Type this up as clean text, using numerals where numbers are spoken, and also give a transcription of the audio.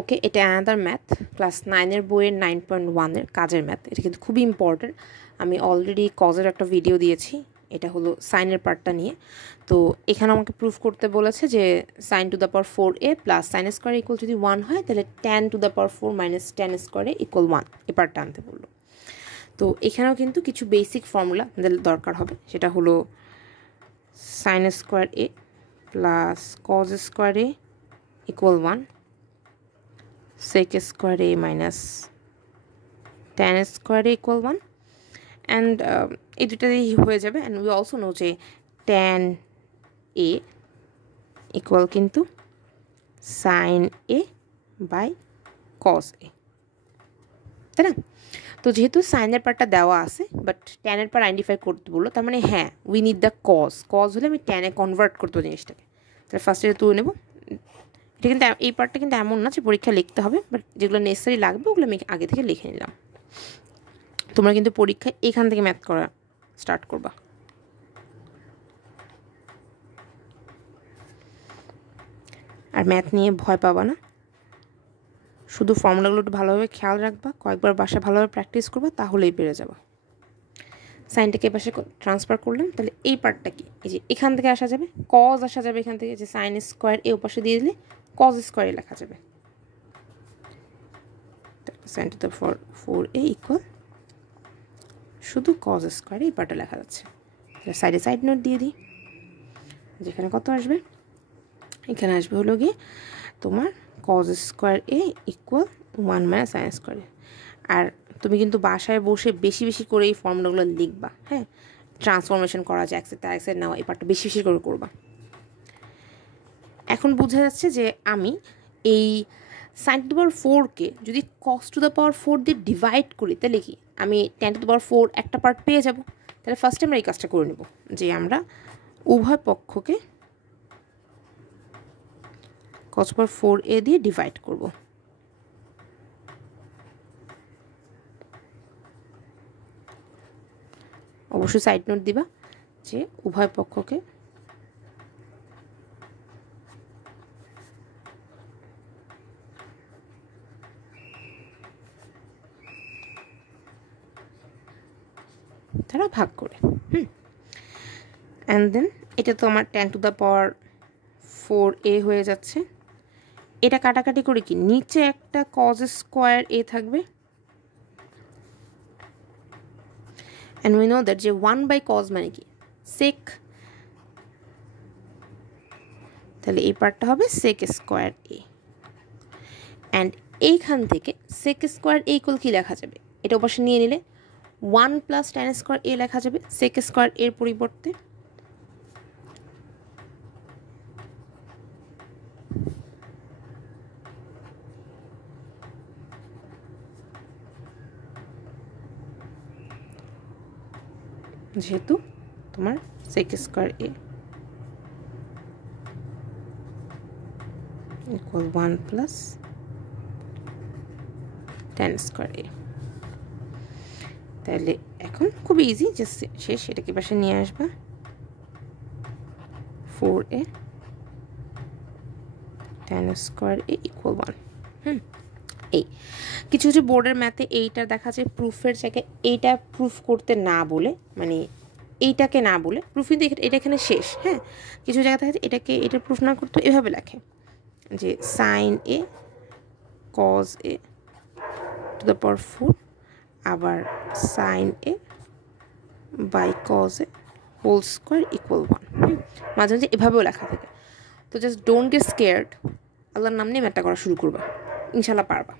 ওকে, এটা another math, class 9-এর বইয়ের 9.1-এর কাজের ম্যাথ। এটা কিন্তু খুবই ইম্পর্টেন্ট। আমি অলরেডি কজের একটা ভিডিও দিয়েছি, এটা হলো সাইনের পার্টটা নিয়ে। তো এখানে আমাকে প্রুফ করতে বলেছে যে sin two the power 4a plus sin square equal যদি 1 হয়, তাহলে tan two the power 4 minus tan স্কোয়ারে ইকুয়াল 1, এই পার্টটা আনতে বললো। তো এখানেও কিন্তু কিছু বেসিক ফর্মুলা আমাদের দরকার হবে, সেটা হলো sin square a plus cos square a equal 1, sec square a minus tan square a equal 1, and এই দুটো দিয়ে হয়ে যাবে। and we also know যে tan a equal কিন্তু sin a by cos a, তাই না? তো যেহেতু সাইনের পার্টটা দেওয়া আছে বাট ট্যানের পার্ট আইডেন্টিফাই করতে বললো, তার মানে হ্যাঁ উই নিড দ্য কজ হলে আমি ট্যানে কনভার্ট করতে পারি জিনিসটাকে। তাহলে ফার্স্টে তুলে নেব। এটা কিন্তু এই পার্টটা কিন্তু এমন না যে পরীক্ষা লিখতে হবে, বাট যেগুলো নেসেসারি লাগবে ওগুলো আমি আগে থেকে লিখে নিলাম। তোমরা কিন্তু পরীক্ষায় এখান থেকে ম্যাথ করা স্টার্ট করবা। আর ম্যাথ নিয়ে ভয় পাবা না, শুধু ফর্মুলাগুলো একটু ভালোভাবে খেয়াল রাখবা, কয়েকবার বাসায় ভালোভাবে প্র্যাকটিস করবা, তাহলেই পেরে যাবা। সাইনটাকে পাশে ট্রান্সফার করলাম, তাহলে এই পার্টটা কি, এই যে এখান থেকে আসা যাবে, কজ আসা যাবে এখান থেকে, যে সাইন স্কোয়ার এ পাশে দিয়ে দিলে কজ স্কোয়ারে লেখা যাবে। Sine to the 4a equal শুধু কজ স্কোয়ারে এই পার্টটা লেখা যাচ্ছে। সাইডে সাইড নোট দিয়ে দিই, যেখানে কত আসবে, এখানে আসবে হলো গিয়ে তোমার কজ স্কোয়ার এ ইকুয়াল 1 মাইনাস সাইন স্কোয়ার। আর তুমি কিন্তু বাসায় বসে বেশি বেশি করে এই ফর্মুলাগুলো লিখবা, হ্যাঁ, ট্রান্সফরমেশন করা যায়, একসাথে একসাথে নেওয়া, এই পার্টটা বেশি বেশি করে করবা। এখন বোঝা যাচ্ছে যে আমি এই সাইন টু দ্য পাওয়ার 4কে যদি কস টু দ্য পাওয়ার 4 দিয়ে ডিভাইড করি, তাহলে কি আমি ট্যান টু দ্য পাওয়ার 4 একটা পার্ট পেয়ে যাব। তাহলে ফার্স্টে আমরা এই কাজটা করে নেব, যে আমরা উভয় পক্ষকে cos পাওয়ার 4a দিয়ে ডিভাইড করব। অবশ্যই সাইড নোট দিবা যে উভয় পক্ষকে তারা ভাগ করে। অ্যান্ড দেন এটা তো আমার tan two the power 4a হয়ে যাচ্ছে। এটা কাটাকাটি করে কি নিচে একটা কজ স্কোয়ার এ থাকবে, অ্যান্ড উই নো দ্যাট যে 1 বাই কজ মানে কি সেক, তাহলে এই পার্টটা হবে সেক স্কোয়ার এ। অ্যান্ড এইখান থেকে সেক স্কোয়ার এ ইকুয়াল কি লেখা যাবে, এটা অবশ্যই নিয়ে নিলে 1 প্লাস ট্যান স্কোয়ার এ লেখা যাবে সেক স্কোয়ার এর পরিবর্তে। যেহেতু তোমার সেক স্কোয়ার এ ইকুয়াল 1 প্লাস ট্যান স্কোয়ার এ, তাহলে এখন খুব ইজি, জাস্ট শেষ এটাকে পাশে নিয়ে আসবা, 4a ট্যান স্কোয়ার এ ইকুয়াল 1। এই কিছু কিছু বোর্ডের ম্যাথে এইটা দেখা যায় প্রুফের জায়গায় এইটা প্রুফ করতে না বলে, মানে এইটাকে না বলে প্রুফ, কিন্তু এটা এখানে শেষ। হ্যাঁ, কিছু জায়গায় দেখা যায় এটাকে এটা প্রুফ না করতে এভাবে লেখে যে sine A cos A to the power 4 আবার sine A by cos A whole square equal 1। মাঝে মাঝে এভাবেও লেখা থাকে। তো জাস্ট ডোন্ট গেট স্কেয়ার্ড, আল্লাহর নাম নিয়ে ম্যাথটা করা শুরু করবা, ইনশাল্লাহ পারবা।